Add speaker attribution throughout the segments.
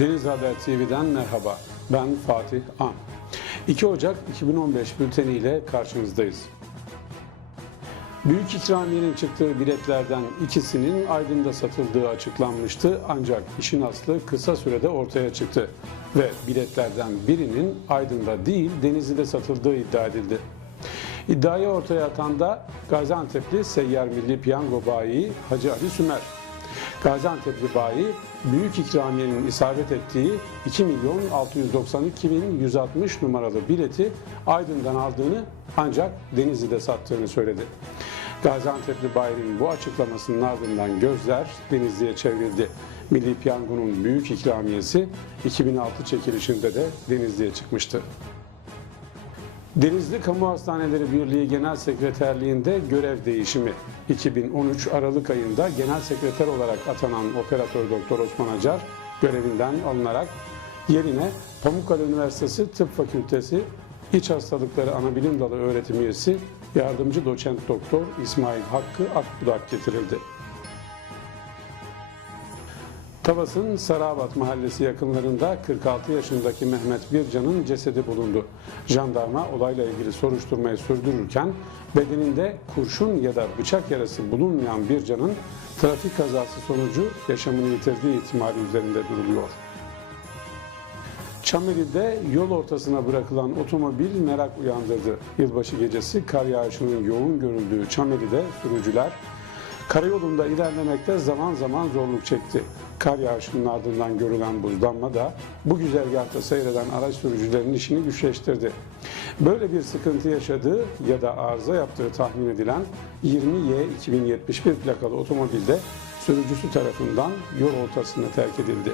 Speaker 1: Deniz Haber TV'den merhaba. Ben Fatih An. 2 Ocak 2015 bülteniyle karşınızdayız. Büyük ikramiyenin çıktığı biletlerden ikisinin Aydın'da satıldığı açıklanmıştı ancak işin aslı kısa sürede ortaya çıktı ve biletlerden birinin Aydın'da değil Denizli'de satıldığı iddia edildi. İddiayı ortaya atan da Gaziantep'li seyyar milli piyango bayi Hacı Ali Sümer. Gaziantep'li bayi büyük ikramiyenin isabet ettiği 2 milyon 692 bin 160 numaralı bileti Aydın'dan aldığını ancak Denizli'de sattığını söyledi. Gaziantep'li bayinin bu açıklamasının ardından gözler Denizli'ye çevrildi. Milli Piyango'nun büyük ikramiyesi 2006 çekilişinde de Denizli'ye çıkmıştı. Denizli Kamu Hastaneleri Birliği Genel Sekreterliğinde görev değişimi 2013 Aralık ayında genel sekreter olarak atanan operatör doktor Osman Acar görevinden alınarak yerine Pamukkale Üniversitesi Tıp Fakültesi İç Hastalıkları Anabilim Dalı öğretim üyesi yardımcı doçent doktor İsmail Hakkı Akbudak getirildi. Tavas'ın Sarabat mahallesi yakınlarında 46 yaşındaki Mehmet Bircan'ın cesedi bulundu. Jandarma olayla ilgili soruşturmayı sürdürürken bedeninde kurşun ya da bıçak yarası bulunmayan Bircan'ın trafik kazası sonucu yaşamını yitirdiği ihtimali üzerinde duruluyor. Çameli'de yol ortasına bırakılan otomobil merak uyandırdı. Yılbaşı gecesi kar yağışının yoğun görüldüğü Çameli'de sürücüler karayolunda ilerlemekte zaman zaman zorluk çekti. Kar yağışının ardından görülen buzlanma da bu güzergahta seyreden araç sürücülerinin işini güçleştirdi. Böyle bir sıkıntı yaşadığı ya da arıza yaptığı tahmin edilen 20Y 2071 plakalı otomobilde sürücüsü tarafından yol ortasında terk edildi.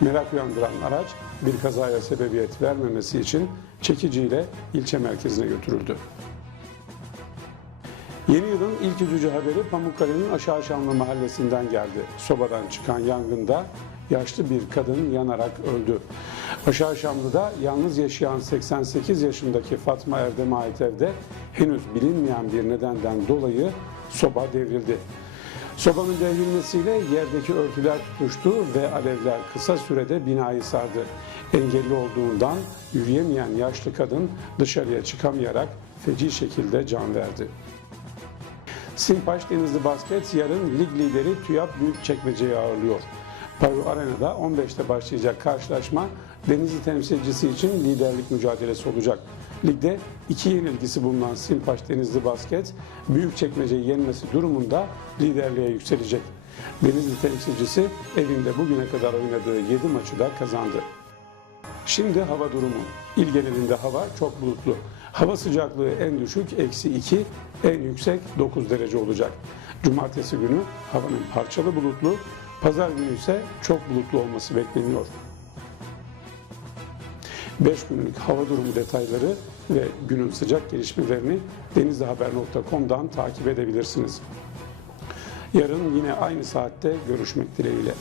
Speaker 1: Merak uyandıran araç bir kazaya sebebiyet vermemesi için çekiciyle ilçe merkezine götürüldü. Yeni yılın ilk üzücü haberi Pamukkale'nin Aşağı Şamlı mahallesinden geldi. Sobadan çıkan yangında yaşlı bir kadın yanarak öldü. Aşağı Şamlı'da yalnız yaşayan 88 yaşındaki Fatma Erdem'e ait evde henüz bilinmeyen bir nedenden dolayı soba devrildi. Sobanın devrilmesiyle yerdeki örtüler tutuştu ve alevler kısa sürede binayı sardı. Engelli olduğundan yürüyemeyen yaşlı kadın dışarıya çıkamayarak feci şekilde can verdi. Simpaş Denizli Basket yarın lig lideri TÜYAP Büyükçekmece'yi ağırlıyor. Paru Arena'da 15'te başlayacak karşılaşma Denizli temsilcisi için liderlik mücadelesi olacak. Ligde iki yenilgisi bulunan Simpaş Denizli Basket Büyükçekmece'yi yenmesi durumunda liderliğe yükselecek. Denizli temsilcisi evinde bugüne kadar oynadığı 7 maçı da kazandı. Şimdi hava durumu. İl genelinde hava çok bulutlu. Hava sıcaklığı en düşük eksi 2, en yüksek 9 derece olacak. Cumartesi günü havanın parçalı bulutlu, pazar günü ise çok bulutlu olması bekleniyor. 5 günlük hava durumu detayları ve günün sıcak gelişmelerini denizlihaber.com'dan takip edebilirsiniz. Yarın yine aynı saatte görüşmek dileğiyle.